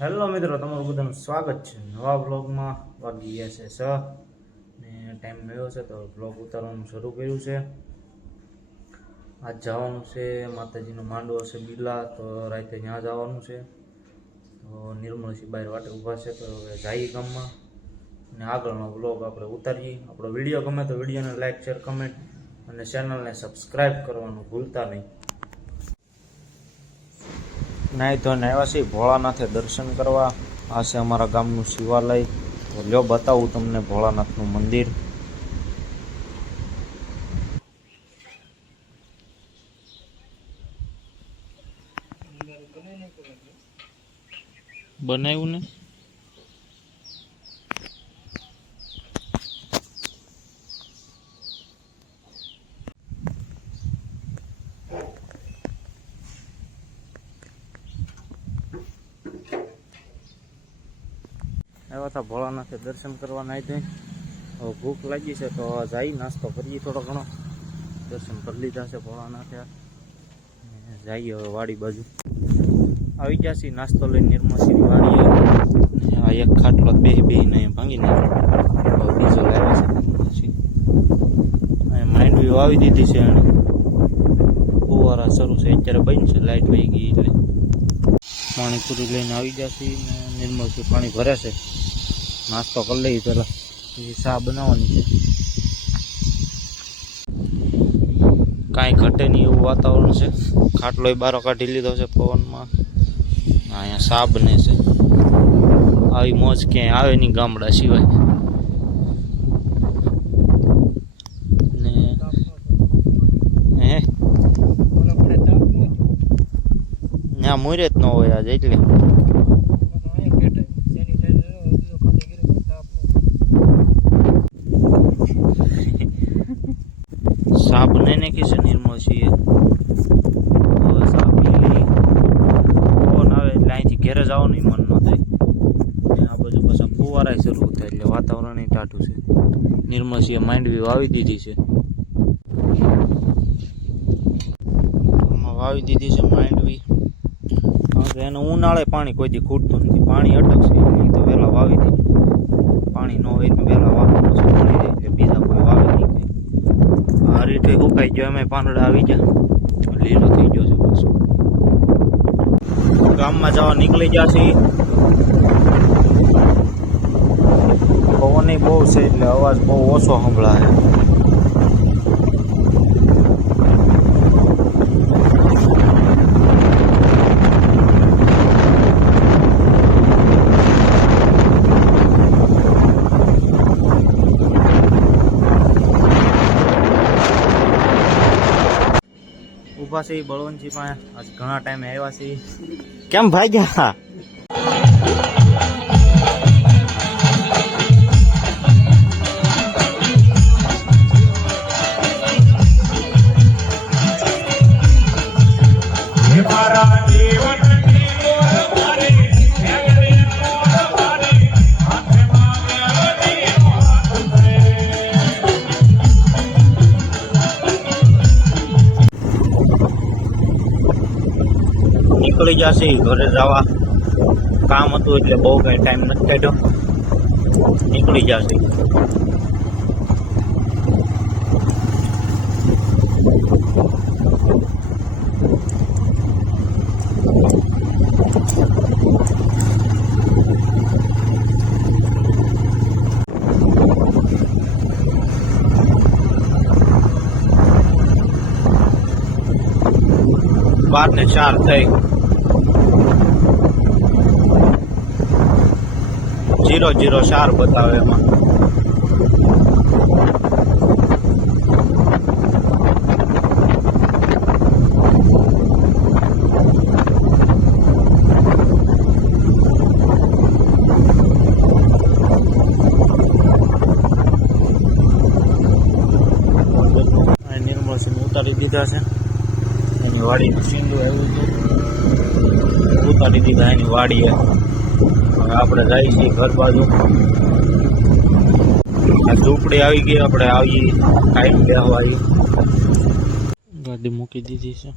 Hello મિત્રો, તમારું બધાનું સ્વાગત છે નવા બ્લોગમાં. વાગી ગયા છે 6 ને ટાઈમ મળ્યો છે તો બ્લોગ ઉતારવાનું શરૂ કર્યું છે. આજ જવાનું છે માતાજીનો માંડવો છે બીલા, તો રાતે ત્યાં જવાનું છે. તો નિર્મળસિંહ બહાર વાટે ઊભા છે, તો હવે જઈએ ગામમાં અને આગળનો બ્લોગ આપણે ઉતારીએ. આપણો વિડીયો ગમે તો વિડીયોને લાઈક, શેર, કમેન્ટ અને ચેનલને સબસ્ક્રાઈબ કરવાનું ભૂલતા નહીં. નાઈ ધોઈને આવ્યા છીએ ભોળાનાથે દર્શન કરવા. આ છે અમારા ગામનું શિવાલય. તો લ્યો બતાવું તમને ભોળાનાથનું મંદિર. બનાવ્યું ને આવ્યા હતા ભોળાનાથે દર્શન કરવા. નાઈ ધોઈને હવે ભૂખ લાગી છે તો જઈ નાસ્તો કરીએ થોડો ઘણો. દર્શન કરી લીધા છે ભોળાનાથે. જઈએ હવે વાડી બાજુ. આવી ગયા છીએ નાસ્તો લઈને નિર્મળસિંહની વાડીએ. આ એક ખાટલો બેહીને ભાંગી નાખ્યો. બીજો લાવ્યો છે પછી માંડવી વાવી દીધી છે એને. ફુવારા શરૂ છે અત્યારે બંધ છે, લાઇટ વહી ગઈ એટલે. પાણી પૂરી લઈને આવી ગયા છીએ. નિર્મળસિંહ પાણી ભરે છે. નાસ્તો કરી લઈએ પેલા, પછી ચા બનાવવાની છે. કાંઈ ઘટે નહીં એવું વાતાવરણ છે. ખાટલો બારો કાઢી લીધો છે પવનમાં. અહીંયા ચા બને છે. આવી મોજ ક્યાંય આવે નહીં ગામડા સિવાય. ને હે ત્યાં મોરે જ ન હોય આજ એટલે. સાપ નહીં નાખી છે નિર્મળસિંહે. હવે સાપ પી લઈ. પવન આવે એટલે અહીંથી ઘેરે જવાનું મન ન થાય. આ બાજુ પાછા ફુવારા શરૂ થાય એટલે વાતાવરણ ટાઢું છે. નિર્મળસિંહે માંડવી વાવી દીધી છે. વાવી દીધી છે માંડવી. એને ઉનાળે પાણી કોઈ દી ખૂટતું નથી. પાણી અટકશે નહીં તો વહેલા વાવી દે. પાણી ન હોય તો વહેલા વાવવું પછી મળી જાય એટલે બીજા કોઈ વાવે નહીં. આ રીતે સુકાઈ ગયો, એમાં પાંદડા આવી ગયા, લીલો થઈ ગયો છે પાછો. ગામમાં જવા નીકળી ગયા છે. પવન બહુ છે એટલે અવાજ બહુ ઓછો સંભળાય. ઉભા છે બળવંતજી પાસે. આજ ઘણા ટાઈમે આવ્યા છે. કેમ ભાગ્યા? નીકળી જશે ઘરે જવા. કામ હતું એટલે બહુ કઈ ટાઈમ નથી કાઢ્યો. નીકળી જશે. બાર ને 4 થઈ. 004 બતાવે એમાં. નિર્મળસિંહ ઉતારી દીધા છે. એની વાડીનું સીંડું આવ્યું હતું, ઉતારી દીધા એની વાડીએ. હવે આપણે જઈએ છીએ ઘર બાજુ. આ ઝૂંપડી આવી ગઈ, આપણે આવીએ ટાઈમ બેહવા. ગાડી મૂકી દીધી છે.